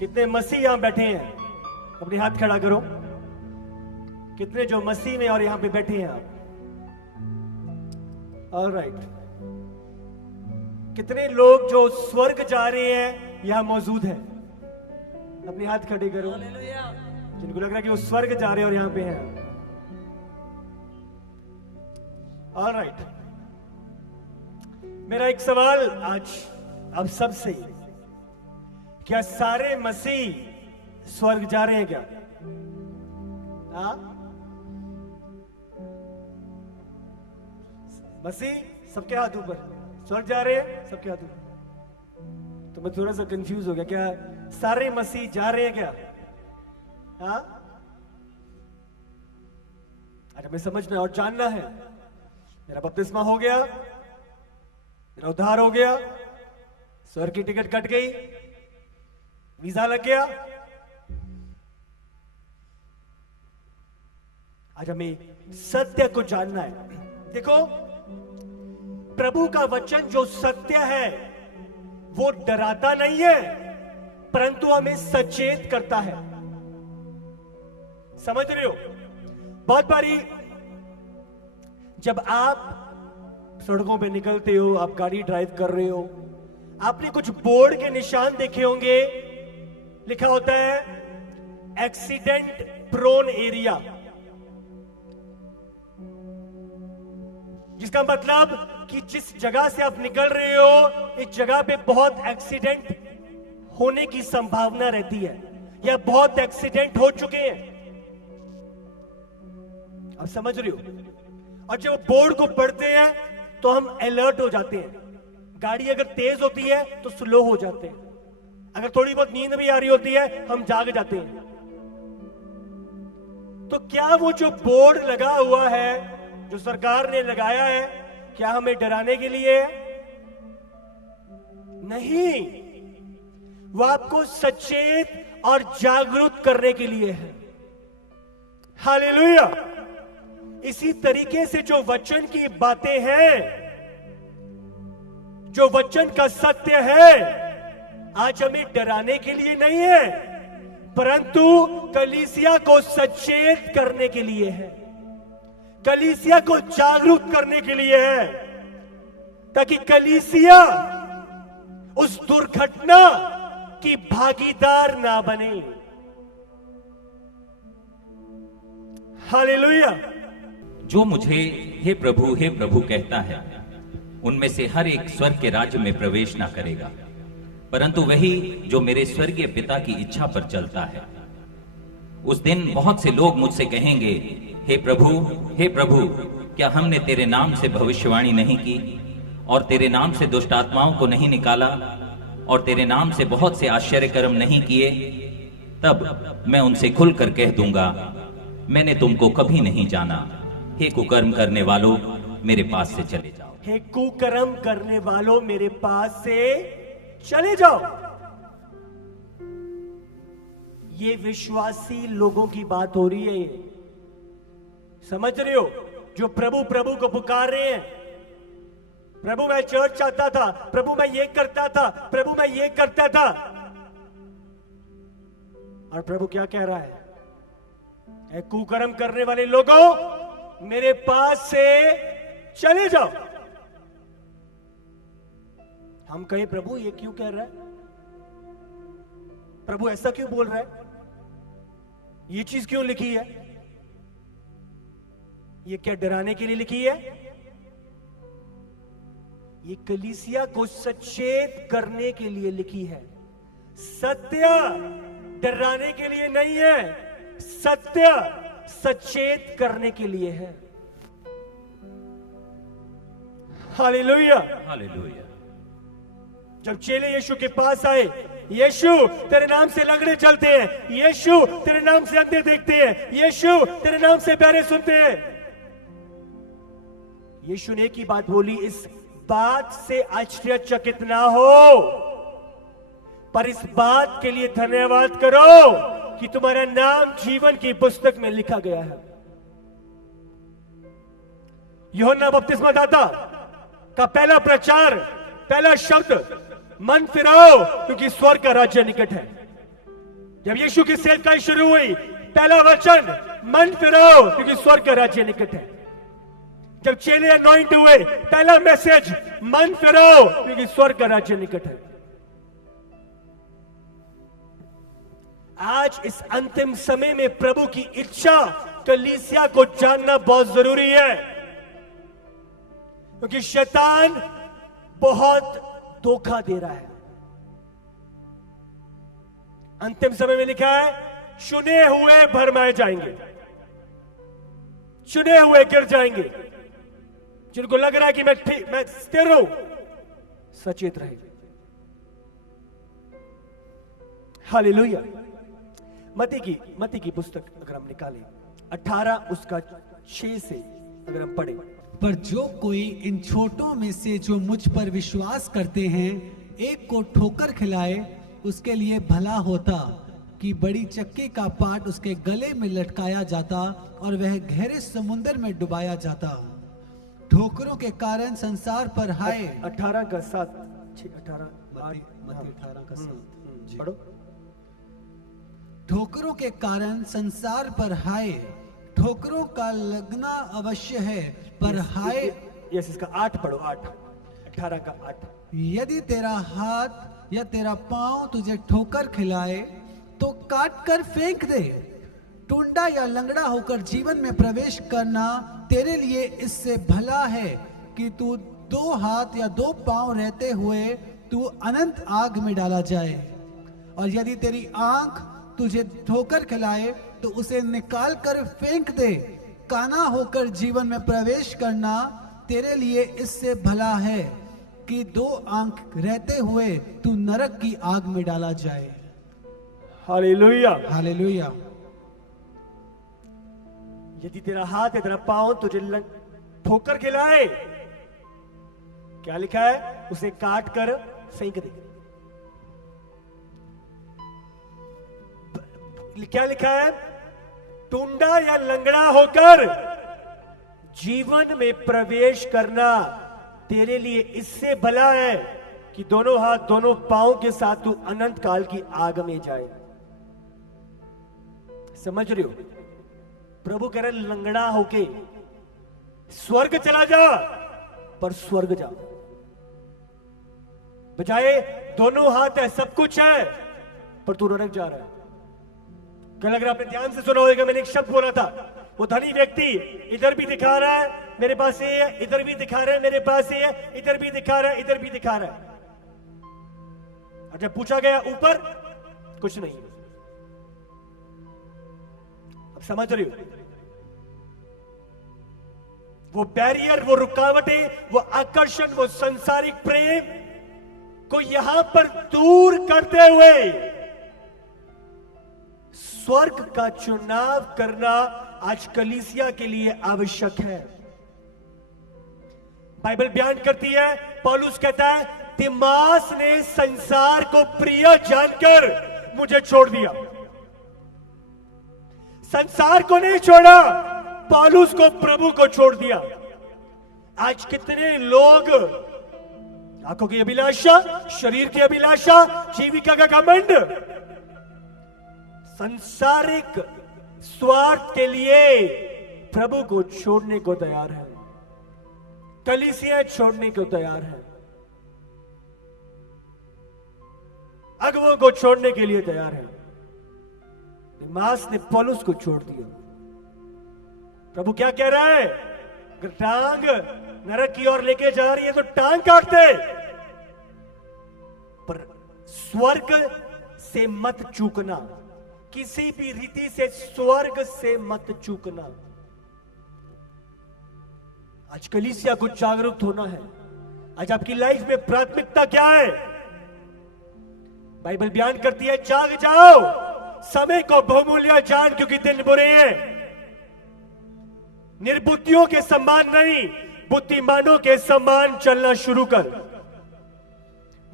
कितने मसीह यहां बैठे हैं? अपने हाथ खड़ा करो। कितने जो मसीह में और यहां पे बैठे हैं आप? ऑलराइट। कितने लोग जो स्वर्ग जा रहे हैं यहां मौजूद हैं? अपने हाथ खड़े करो जिनको लग रहा है कि वो स्वर्ग जा रहे हैं और यहां पे हैं। ऑलराइट। मेरा एक सवाल आज आप सबसे, क्या सारे मसीह स्वर्ग जा रहे हैं क्या? मसीह सबके हाथ ऊपर, स्वर्ग जा रहे हैं सबके हाथ ऊपर। तो मैं थोड़ा सा कंफ्यूज हो गया, क्या सारे मसीह जा रहे हैं क्या? अच्छा, मैं समझना और जानना है। मेरा बपतिस्मा हो गया, मेरा उद्धार हो गया, स्वर्ग की टिकट कट गई, वीजा लग गया। आज हमें सत्य को जानना है। देखो, प्रभु का वचन जो सत्य है वो डराता नहीं है, परंतु हमें सचेत करता है। समझ रहे हो? बहुत बारी जब आप सड़कों पे निकलते हो, आप गाड़ी ड्राइव कर रहे हो, आपने कुछ बोर्ड के निशान देखे होंगे, लिखा होता है एक्सीडेंट प्रोन एरिया, जिसका मतलब कि जिस जगह से आप निकल रहे हो, इस जगह पे बहुत एक्सीडेंट होने की संभावना रहती है या बहुत एक्सीडेंट हो चुके हैं। आप समझ रहे हो? और जब बोर्ड को पढ़ते हैं तो हम अलर्ट हो जाते हैं। गाड़ी अगर तेज होती है तो स्लो हो जाते हैं, अगर थोड़ी बहुत नींद भी आ रही होती है हम जाग जाते हैं। तो क्या वो जो बोर्ड लगा हुआ है, जो सरकार ने लगाया है, क्या हमें डराने के लिए है? नहीं, वो आपको सचेत और जागरूक करने के लिए है। हालेलुया। इसी तरीके से जो वचन की बातें हैं, जो वचन का सत्य है, आज हमें डराने के लिए नहीं है, परंतु कलीसिया को सचेत करने के लिए है, कलीसिया को जागरूक करने के लिए है, ताकि कलीसिया उस दुर्घटना की भागीदार ना बने। हालेलुया। जो मुझे हे प्रभु कहता है, उनमें से हर एक स्वर्ग के राज्य में प्रवेश ना करेगा, परंतु वही जो मेरे स्वर्गीय पिता की इच्छा पर चलता है। उस दिन बहुत से लोग मुझसे कहेंगे, हे प्रभु, क्या हमने तेरे नाम से भविष्यवाणी नहीं की और तेरे नाम से दुष्ट आत्माओं को नहीं निकाला और तेरे नाम से बहुत से आश्चर्य कर्म नहीं किए? तब मैं उनसे खुलकर कह दूंगा, मैंने तुमको कभी नहीं जाना। हे कुकर्म करने वालों, मेरे पास से चले जाओ। हे कुकर्म करने वालों, मेरे पास से चले जाओ। ये विश्वासी लोगों की बात हो रही है। समझ रहे हो? जो प्रभु प्रभु को पुकार रहे हैं, प्रभु मैं चर्च चाहता था, प्रभु मैं ये करता था, प्रभु मैं ये करता था, और प्रभु क्या कह रहा है? ए कुकर्म करने वाले लोगों, मेरे पास से चले जाओ। हम कहें, प्रभु ये क्यों कह रहा है? प्रभु ऐसा क्यों बोल रहा है? ये चीज क्यों लिखी है? ये क्या डराने के लिए लिखी है? ये कलीसिया को सचेत करने के लिए लिखी है। सत्य डराने के लिए नहीं है, सत्य सचेत करने के लिए है। हालेलुया। हालेलुया। जब चेले यीशु के पास आए, यीशु तेरे नाम से लंगड़े चलते हैं, यीशु तेरे नाम से अंधे देखते हैं, यीशु तेरे नाम से बहरे सुनते हैं, यीशु ने एक ही बात बोली, इस बात से आश्चर्यचकित ना हो, पर इस बात के लिए धन्यवाद करो कि तुम्हारा नाम जीवन की पुस्तक में लिखा गया है। यूहन्ना बपतिस्मा दाता का पहला प्रचार, पहला शब्द, मन फिराओ क्योंकि स्वर्ग का राज्य निकट है। जब यीशु की सेवकाई शुरू हुई, पहला वचन मन फिराओ क्योंकि स्वर्ग का राज्य निकट है। जब चेले अनॉइंट हुए, पहला मैसेज मन फिराओ क्योंकि स्वर्ग का राज्य निकट है। आज इस अंतिम समय में प्रभु की इच्छा कलीसिया को जानना बहुत जरूरी है, क्योंकि शैतान बहुत धोखा दे रहा है। अंतिम समय में लिखा है, चुने हुए भरमाए जाएंगे, चुने हुए गिर जाएंगे। जिनको लग रहा है कि मैं स्थिर हूं, सचेत रहे। हालेलुया। मत्ती की पुस्तक अगर हम निकालें 18 उसका 6 से अगर हम पढ़ें, पर जो कोई इन छोटों में से जो मुझ पर विश्वास करते हैं एक को ठोकर खिलाए, उसके लिए भला होता कि बड़ी चक्की का पाट उसके गले में लटकाया जाता और वह गहरे समुद्र में डुबाया जाता। ठोकरों के कारण संसार पर हाय। 18 का 7, 18 का 7 पढ़ो। ठोकरों के कारण संसार पर हाय, ठोकरों का लगना अवश्य है, पर हाय। यस, इसका 8 पढ़ो, 8, 18 का 8। यदि तेरा हाथ या तेरा पांव तुझे ठोकर खिलाए तो काट कर फेंक दे। टुंडा या लंगड़ा होकर जीवन में प्रवेश करना तेरे लिए इससे भला है कि तू 2 हाथ या 2 पांव रहते हुए तू अनंत आग में डाला जाए। और यदि तेरी आंख तुझे ठोकर खिलाए तो उसे निकाल कर फेंक दे। काना होकर जीवन में प्रवेश करना तेरे लिए इससे भला है कि 2 आंख रहते हुए तू नरक की आग में डाला जाए। Hallelujah, hallelujah. यदि तेरा हाथ या तेरा पांव तुझे ठोकर खिलाए, क्या लिखा है? उसे काट कर फेंक दे। क्या लिखा है? टुंडा या लंगड़ा होकर जीवन में प्रवेश करना तेरे लिए इससे भला है कि दोनों हाथ दोनों पांव के साथ तू अनंत काल की आग में जाए। समझ रहे हो? प्रभु कह रहे लंगड़ा होके स्वर्ग चला जा, पर स्वर्ग जा, बजाय दोनों हाथ है, सब कुछ है, पर तू नरक जा रहा है। कल अगर आपने ध्यान से सुना होगा, मैंने एक शब्द बोला था, वो धनी व्यक्ति इधर भी दिखा रहा है मेरे पास ये है, इधर भी दिखा रहा है मेरे पास ये है, इधर भी दिखा रहा है, इधर भी दिखा रहा है। और जब पूछा गया ऊपर, कुछ नहीं। अब समझ रहे हो? वो बैरियर, वो रुकावटें, वो आकर्षण, वो संसारिक प्रेम को यहां पर दूर करते हुए स्वर्ग का चुनाव करना आज कलीसिया के लिए आवश्यक है। बाइबल बयान करती है, पौलुस कहता है, तिमास ने संसार को प्रिय जानकर मुझे छोड़ दिया। संसार को नहीं छोड़ा, पौलुस को, प्रभु को छोड़ दिया। आज कितने लोग आंखों की अभिलाषा, शरीर की अभिलाषा, जीविका का घमंड, संसारिक स्वार्थ के लिए प्रभु को छोड़ने को तैयार है, कलीसिया छोड़ने को तैयार है, अगुवों को छोड़ने के लिए तैयार है। मास ने पौलुस को छोड़ दिया। प्रभु क्या कह रहा है? अगर टांग नरक की ओर लेके जा रही है तो टांग काट दे, पर स्वर्ग से मत चूकना, किसी भी रीति से स्वर्ग से मत चूकना। आज कलीसिया को जागरूक होना है। आज आपकी लाइफ में प्राथमिकता क्या है? बाइबल बयान करती है, जाग जाओ, समय को बहुमूल्य जान, क्योंकि दिन बुरे हैं। निर्बुद्धियों के समान नहीं, बुद्धिमानों के समान चलना शुरू कर।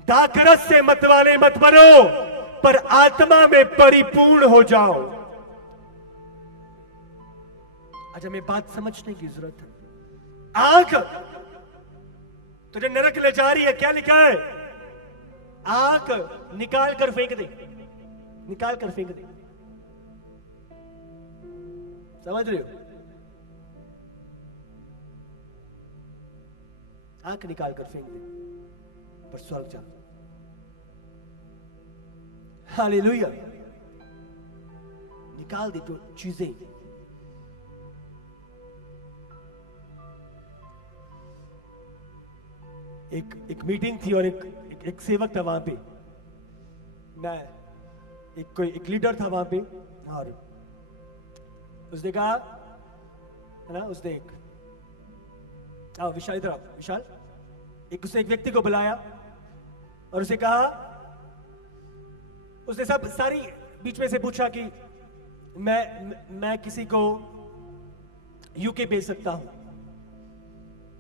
दाखरस से मतवाले मत बनो, पर आत्मा में परिपूर्ण हो जाओ। आज हमें बात समझने की जरूरत है। आंख तुझे नरक ले जा रही है, क्या लिखा है? आंख निकाल कर फेंक दे। निकाल कर फेंक दे। समझ रहे हो? आंख निकाल कर फेंक दे, पर स्वर्ग जा। हालेलुया। निकाल दे जो चीजें। एक मीटिंग थी और एक सेवक था वहां पे। मैं एक लीडर था वहां पे, और उसने कहा, है ना, उसने विशाल इधर आओ, विशाल। उसने एक व्यक्ति को बुलाया और उसे कहा, उसने सब सारी बीच में से पूछा कि मैं किसी को यूके भेज सकता हूं,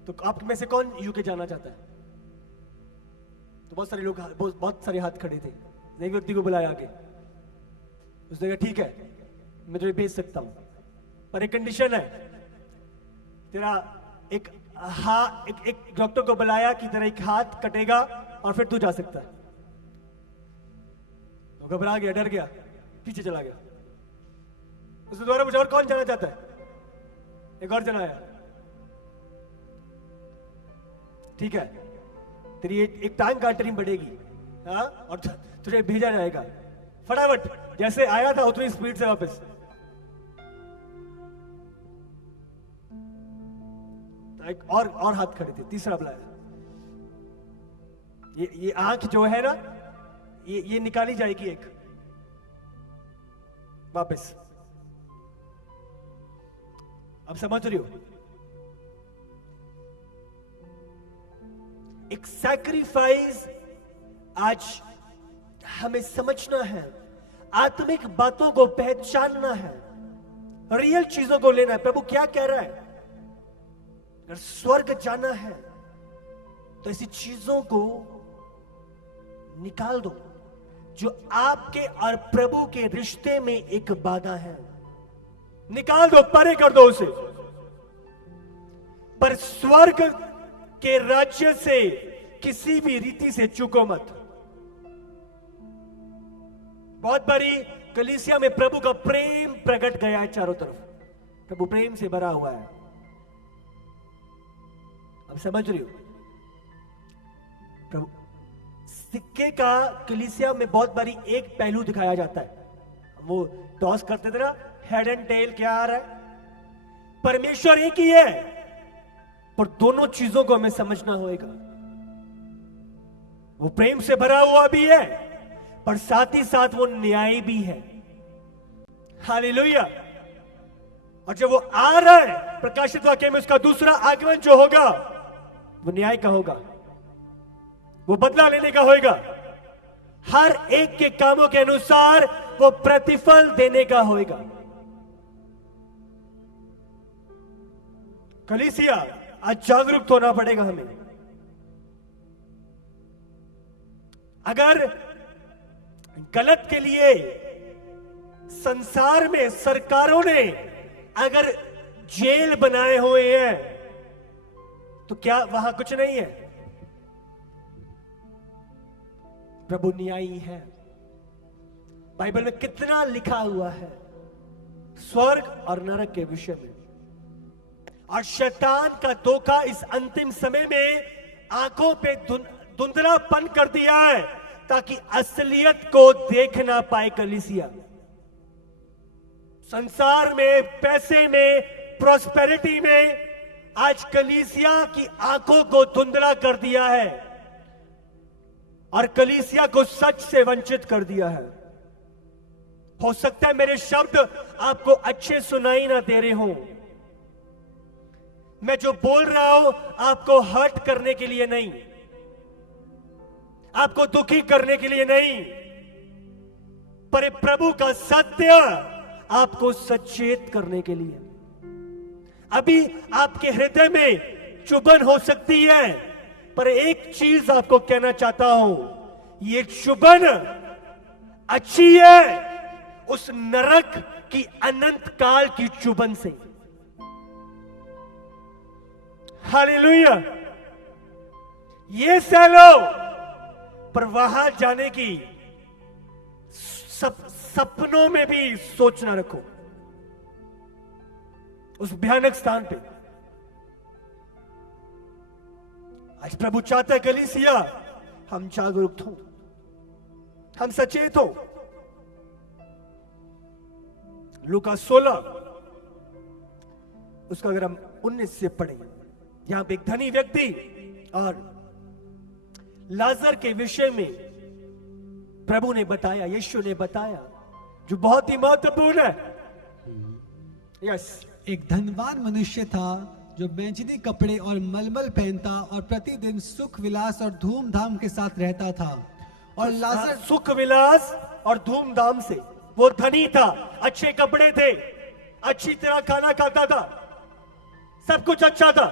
तो आप में से कौन यूके जाना चाहता है? तो बहुत सारे लोग, बहुत सारे हाथ खड़े थे। एक व्यक्ति को बुलाया आगे, उसने कहा ठीक है मैं तुझे भेज सकता हूं, पर एक कंडीशन है, तेरा एक डॉक्टर को बुलाया कि तेरा एक हाथ कटेगा और फिर तू जा सकता है। वो घबरा गया, डर गया, पीछे चला गया। उसने दोबारा पूछा और कौन जाना चाहता है? एक और जना आया, ठीक है तेरी एक टांग का अंतरिम बढ़ेगी, हाँ, और तुझे भेजा जाएगा। फटाफट जैसे आया था उतनी स्पीड से वापस। एक और हाथ खड़े थे, तीसरा बुलाया। ये आंख जो है ना, ये निकाली जाएगी एक वापस। अब समझ रही हो? एक सैक्रिफाइस आज हमें समझना है, आत्मिक बातों को पहचानना है, रियल चीजों को लेना है। प्रभु क्या कह रहा है? अगर स्वर्ग जाना है तो ऐसी चीजों को निकाल दो जो आपके और प्रभु के रिश्ते में एक बाधा है। निकाल दो, परे कर दो उसे। पर स्वर्ग के राज्य से किसी भी रीति से चूको मत। बहुत बड़ी कलीसिया में प्रभु का प्रेम प्रकट गया है चारों तरफ। प्रभु प्रेम से भरा हुआ है। अब समझ रही हो? प्रभु सिक्के का कलीसिया में बहुत बारी एक पहलू दिखाया जाता है। वो टॉस करते थे ना, हेड एंड टेल, क्या आ रहा है? परमेश्वर एक ही है, पर दोनों चीजों को हमें समझना होगा। वो प्रेम से भरा हुआ भी है, पर साथ ही साथ वो न्यायी भी है। हालेलुया। और जब वो आ रहा है प्रकाशित वाक्य में, उसका दूसरा आगमन जो होगा वो न्याय का होगा, वो बदला लेने का होगा। हर एक के कामों के अनुसार वो प्रतिफल देने का होगा। कलीसिया आज जागरूक होना पड़ेगा हमें। अगर गलत के लिए संसार में सरकारों ने अगर जेल बनाए हुए हैं, तो क्या वहां कुछ नहीं है? प्रभु न्यायी है। बाइबल में कितना लिखा हुआ है स्वर्ग और नरक के विषय में। और शैतान का धोखा इस अंतिम समय में आंखों पे धुंधलापन कर दिया है, ताकि असलियत को देख ना पाए कलीसिया। संसार में, पैसे में, प्रॉस्पेरिटी में आज कलीसिया की आंखों को धुंधला कर दिया है और कलीसिया को सच से वंचित कर दिया है। हो सकता है मेरे शब्द आपको अच्छे सुनाई ना दे रहे हों। मैं जो बोल रहा हूं आपको हर्ट करने के लिए नहीं, आपको दुखी करने के लिए नहीं, पर प्रभु का सत्य आपको सचेत करने के लिए। अभी आपके हृदय में चुभन हो सकती है, पर एक चीज आपको कहना चाहता हूं, ये चुभन अच्छी है उस नरक की अनंत काल की चुभन से। हालेलुया। ये सह लो, पर वहां जाने की सपनों में भी सोच ना रखो उस भयानक स्थान पे। आज प्रभु चाहता है कलीसिया हम जागरूक हो, हम सचेत हो। लूका 16 उसका अगर हम 19 से पढ़ें, यहां पे एक धनी व्यक्ति और लाजर के विषय में प्रभु ने बताया, यीशु ने बताया, जो बहुत ही महत्वपूर्ण है। यस, एक धनवान मनुष्य था जो बैंजनी कपड़े और मलमल पहनता और प्रतिदिन सुख विलास और धूमधाम के साथ रहता था। और लाजर सुख विलास और धूमधाम से, वो धनी था, अच्छे कपड़े थे, अच्छी तरह खाना खाता था, सब कुछ अच्छा था,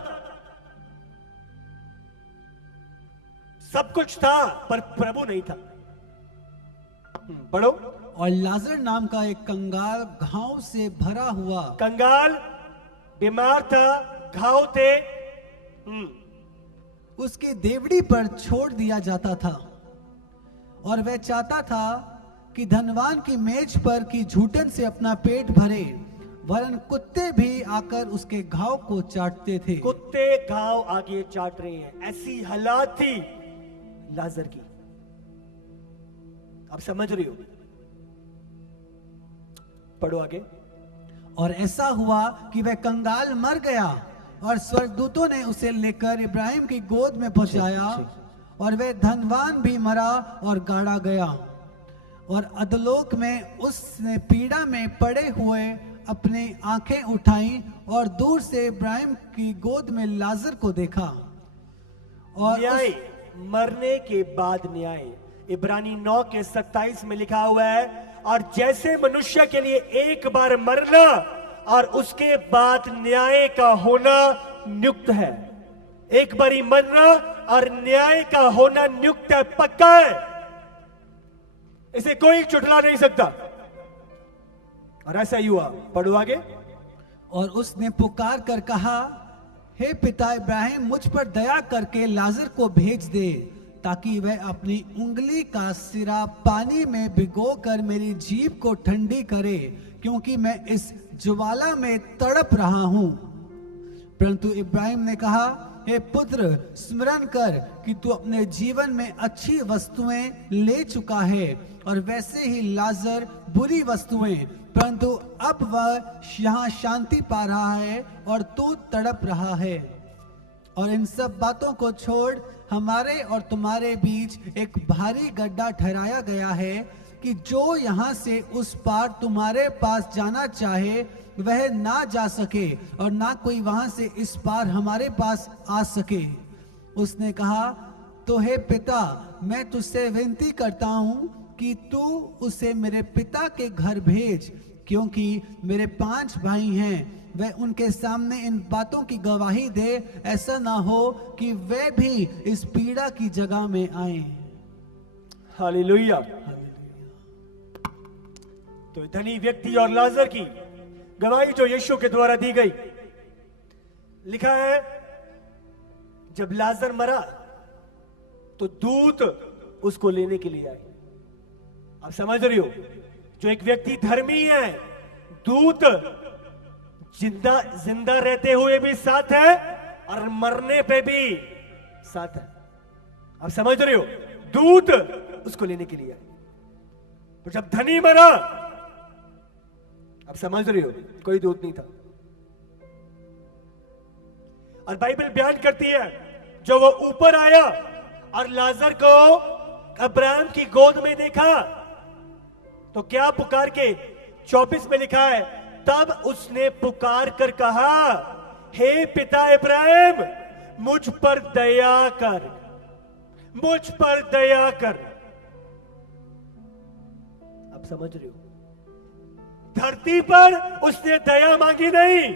सब कुछ था, पर प्रभु नहीं था। पढ़ो। और लाजर नाम का एक कंगाल घाव से भरा हुआ, कंगाल बीमार था, घाव थे, उसकी देवड़ी पर छोड़ दिया जाता था। और वह चाहता था कि धनवान की मेज पर की झूठन से अपना पेट भरे, वरन कुत्ते भी आकर उसके घाव को चाटते थे। कुत्ते घाव आगे चाट रहे हैं, ऐसी हालात थी लाजर की। आप समझ रही हो? पढ़ो आगे। और ऐसा हुआ कि वह कंगाल मर गया और स्वर्गदूतों ने उसे लेकर इब्राहिम की गोद में पहुंचाया, और वह धनवान भी मरा और गाड़ा गया। और अधोलोक में उसने पीड़ा में पड़े हुए अपनी आंखें उठाई और दूर से इब्राहिम की गोद में लाजर को देखा। और न्याय, मरने के बाद न्याय, इब्रानी 9 के 27 में लिखा हुआ है, और जैसे मनुष्य के लिए एक बार मरना और उसके बाद न्याय का होना नियुक्त है। एक बारी मरना और न्याय का होना नियुक्त है, पक्का है, इसे कोई चुटला नहीं सकता। और ऐसा ही हुआ। पढ़ो आगे। और उसने पुकार कर कहा, हे पिता इब्राहिम, मुझ पर दया करके लाजर को भेज दे, ताकि वह अपनी उंगली का सिरा पानी में भिगोकर मेरी जीभ को ठंडी करे, क्योंकि मैं इस ज्वाला में तड़प रहा हूं। परंतु इब्राहिम ने कहा, हे पुत्र, स्मरण कर कि तू अपने जीवन में अच्छी वस्तुएं ले चुका है, और वैसे ही लाजर बुरी वस्तुएं, परंतु अब वह यहाँ शांति पा रहा है और तू तड़प रहा है। और इन सब बातों को छोड़ हमारे और तुम्हारे बीच एक भारी गड्ढा ठहराया गया है, कि जो यहाँ से उस पार तुम्हारे पास जाना चाहे वह ना जा सके, और ना कोई वहां से इस पार हमारे पास आ सके। उसने कहा, तो हे पिता, मैं तुझसे विनती करता हूं कि तू उसे मेरे पिता के घर भेज, क्योंकि मेरे 5 भाई हैं। वह उनके सामने इन बातों की गवाही दे, ऐसा ना हो कि वे भी इस पीड़ा की जगह में आए। हालेलुया। तो धनी व्यक्ति और लाजर की गवाही जो यीशु के द्वारा दी गई, लिखा है जब लाजर मरा तो दूत उसको लेने के लिए आए। आप समझ रही हो? जो एक व्यक्ति धर्मी है, दूत जिंदा रहते हुए भी साथ है और मरने पे भी साथ है। आप समझ रहे हो? दूत उसको लेने के लिए आए। तो जब धनी मरा, आप समझ रहे हो, कोई दूत नहीं था। और बाइबल बयान करती है, जो वो ऊपर आया और लाजर को अब्राहम की गोद में देखा, तो क्या पुकार के 24 में लिखा है, तब उसने पुकार कर कहा, हे पिता इब्राहिम, मुझ पर दया कर, मुझ पर दया कर। आप समझ रहे हो? धरती पर उसने दया मांगी नहीं,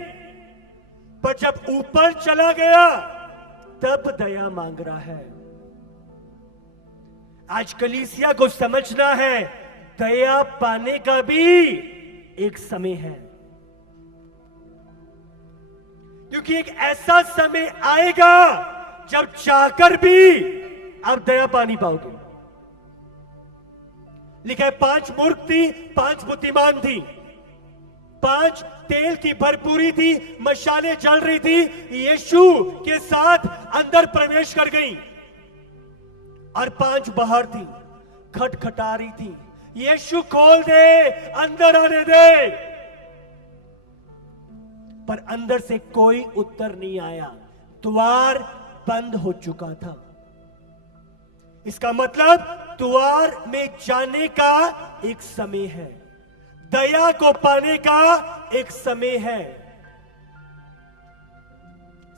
पर जब ऊपर चला गया तब दया मांग रहा है। आज कलीसिया को समझना है, दया पाने का भी एक समय है, क्योंकि एक ऐसा समय आएगा जब चाहकर भी आप दया पा नहीं पाओगे। लिखा है 5 मूर्ख थी, 5 बुद्धिमान थी, 5 तेल की भरपूरी थी, मशालें जल रही थी, यीशु के साथ अंदर प्रवेश कर गई। और 5 बाहर थी, खटखटा रही थी, यीशु खोल दे, अंदर आने दे। पर अंदर से कोई उत्तर नहीं आया, द्वार बंद हो चुका था। इसका मतलब द्वार में जाने का एक समय है, दया को पाने का एक समय है।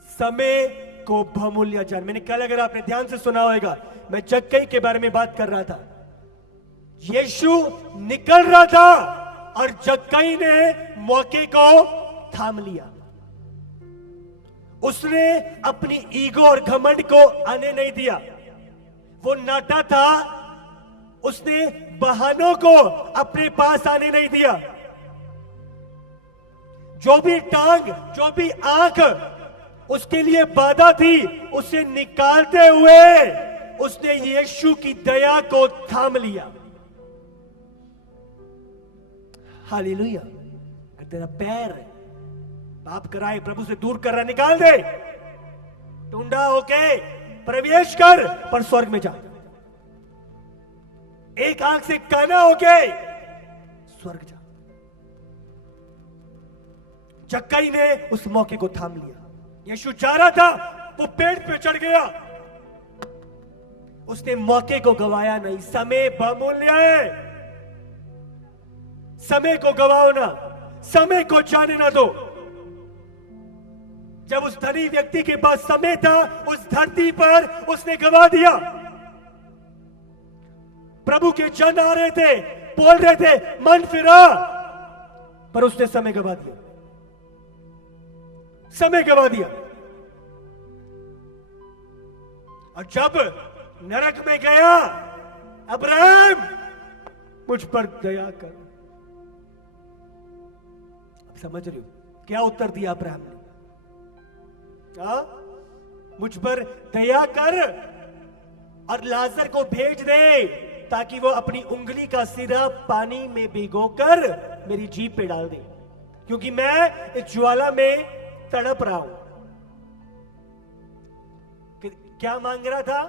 समय को बहुमूल्य जान। मैंने कल, अगर आपने ध्यान से सुना होगा, मैं जक्कई के बारे में बात कर रहा था। यीशु निकल रहा था और जक्कई ने मौके को थाम लिया। उसने अपनी ईगो और घमंड को आने नहीं दिया। वो नाटा था, उसने बहानों को अपने पास आने नहीं दिया। जो भी टांग, जो भी आंख उसके लिए बाधा थी, उसे निकालते हुए उसने यीशु की दया को थाम लिया। हालेलुया। तेरा पैर पाप कराए, प्रभु से दूर कर रहा, निकाल दे। टुंडा होके प्रवेश कर, पर स्वर्ग में जा। एक आंख से काना होके स्वर्ग जा। जक्कई ने उस मौके को थाम लिया। यीशु जा रहा था, वो पेड़ पे चढ़ गया, उसने मौके को गवाया नहीं। समय बहुमूल्य है, समय को गवाओ ना, समय को जाने ना दो। जब उस धनी व्यक्ति के पास समय था, उस धरती पर उसने गवा दिया। प्रभु के जन आ रहे थे, बोल रहे थे मन फिरा, पर उसने समय गवा दिया, समय गवा दिया। और जब नरक में गया, अब्राहम मुझ पर दया कर। अब समझ रहे हो क्या उत्तर दिया अब्राहम ने? मुझ पर दया कर और लाजर को भेज दे, ताकि वो अपनी उंगली का सिरा पानी में भिगोकर मेरी जीभ पे डाल दे, क्योंकि मैं इस ज्वाला में तड़प रहा हूं। क्या मांग रहा था?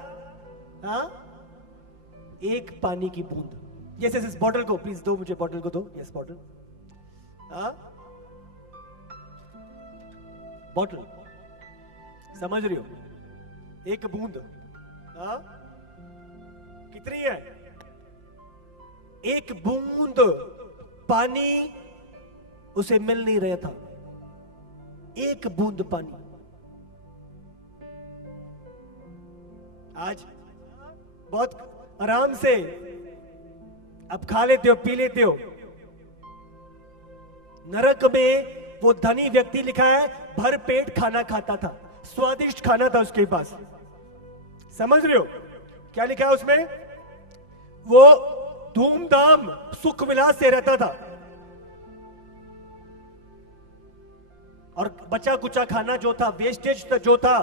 एक पानी की बूंद। यस इस बॉटल को प्लीज दो, मुझे बॉटल को दो। यस बॉटल, बॉटल, समझ रही हो? एक बूंद कितनी है? एक बूंद पानी उसे मिल नहीं रहा था, एक बूंद पानी। आज बहुत आराम से अब खा लेते हो, पी लेते हो। नरक में वो धनी व्यक्ति लिखा है भर पेट खाना खाता था, स्वादिष्ट खाना था उसके पास। समझ रहे हो क्या लिखा है उसमें? वो धूमधाम सुख विलास से रहता था, और बचा कुचा खाना जो था, वेस्टेज जो था,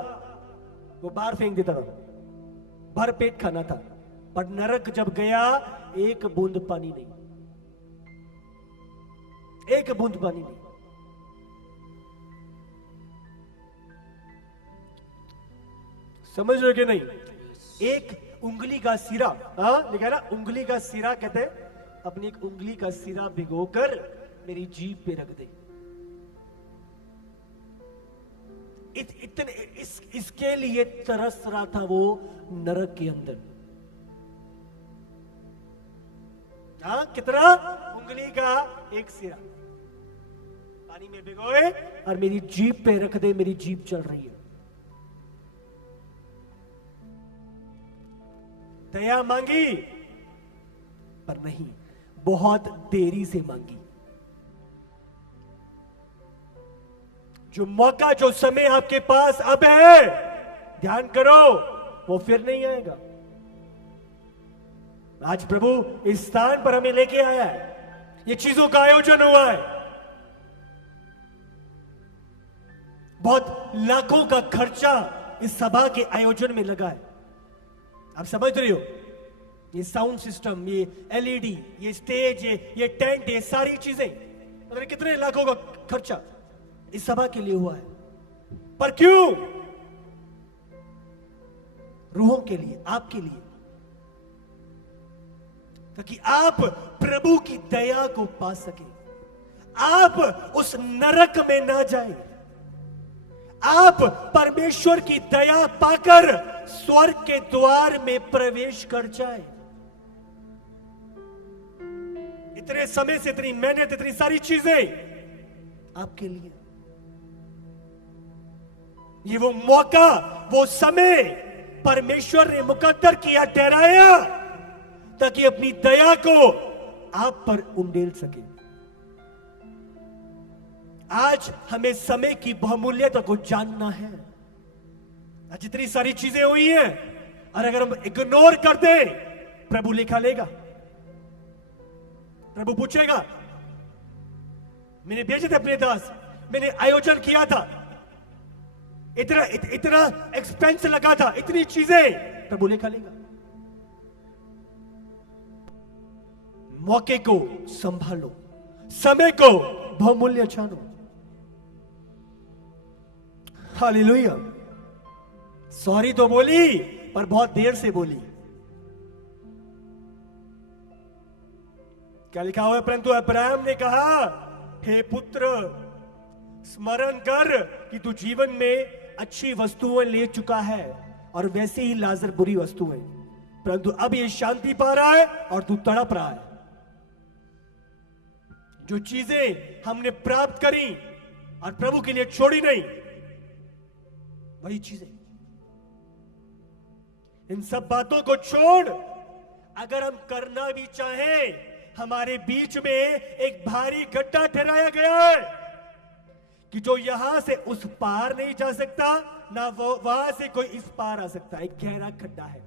वो बाहर फेंक देता था। भर पेट खाना था। पर नरक जब गया, एक बूंद पानी नहीं, एक बूंद पानी नहीं। समझ रहे हो कि नहीं? एक उंगली का सिरा, लिखा है ना, उंगली का सिरा कहते हैं, अपनी एक उंगली का सिरा भिगोकर मेरी जीभ पे रख दे। इतने इसके लिए तरस रहा था वो नरक के अंदर। कितना? उंगली का एक सिरा पानी में भिगोए और मेरी जीभ पे रख दे, मेरी जीभ चल रही है। दया मांगी पर नहीं, बहुत देरी से मांगी। जो मौका, जो समय आपके पास अब है, ध्यान करो, वो फिर नहीं आएगा। आज प्रभु इस स्थान पर हमें लेके आया है, ये चीजों का आयोजन हुआ है, बहुत लाखों का खर्चा इस सभा के आयोजन में लगा है। आप समझ रहे हो? ये साउंड सिस्टम, ये एलईडी, ये स्टेज, ये टेंट, ये सारी चीजें, मतलब कितने लाखों का खर्चा इस सभा के लिए हुआ है। पर क्यों? रूहों के लिए, आपके लिए, ताकि आप प्रभु की दया को पा सके, आप उस नरक में ना जाए, आप परमेश्वर की दया पाकर स्वर्ग के द्वार में प्रवेश कर जाए। इतने समय से इतनी मेहनत, इतनी सारी चीजें आपके लिए, ये वो मौका, वो समय परमेश्वर ने मुकद्दर किया, ठहराया, ताकि अपनी दया को आप पर उंडेल सके। आज हमें समय की बहुमूल्यता को जानना है। आज जितनी सारी चीजें हुई हैं, और अगर हम इग्नोर कर दें, प्रभु लिखा लेगा। प्रभु पूछेगा, मैंने भेजे थे अपने दास, मैंने आयोजन किया था, इतना एक्सपेंस लगा था, इतनी चीजें, प्रभु लिखा लेगा। मौके को संभालो, समय को बहुमूल्य जानो। हालेलुया। सॉरी तो बोली, पर बहुत देर से बोली। क्या लिखा हुआ है? परंतु अब्राहम ने कहा, हे पुत्र, स्मरण कर कि तू जीवन में अच्छी वस्तुएं ले चुका है, और वैसे ही लाजर बुरी वस्तुएं, परंतु अब ये शांति पा रहा है और तू तड़प रहा है। जो चीजें हमने प्राप्त करी और प्रभु के लिए छोड़ी नहीं, वही चीजें, इन सब बातों को छोड़, अगर हम करना भी चाहें, हमारे बीच में एक भारी गड्ढा ठहराया गया है कि जो यहां से उस पार नहीं जा सकता, ना वो वहां से कोई इस पार आ सकता। एक गहरा खड्डा है।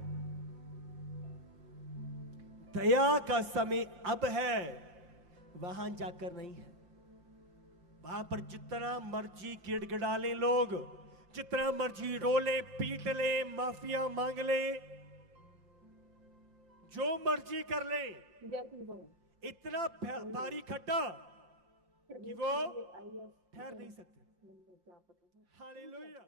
दया का समय अब है, वहां जाकर नहीं है। वहां पर जितना मर्जी गिड़गिड़ा ले लोग, जितना मर्जी रोले, पीट ले, माफिया मांग ले, जो मर्जी कर ले, इतना भारी खड्डा कि वो ठहर नहीं सकते। हालेलुया।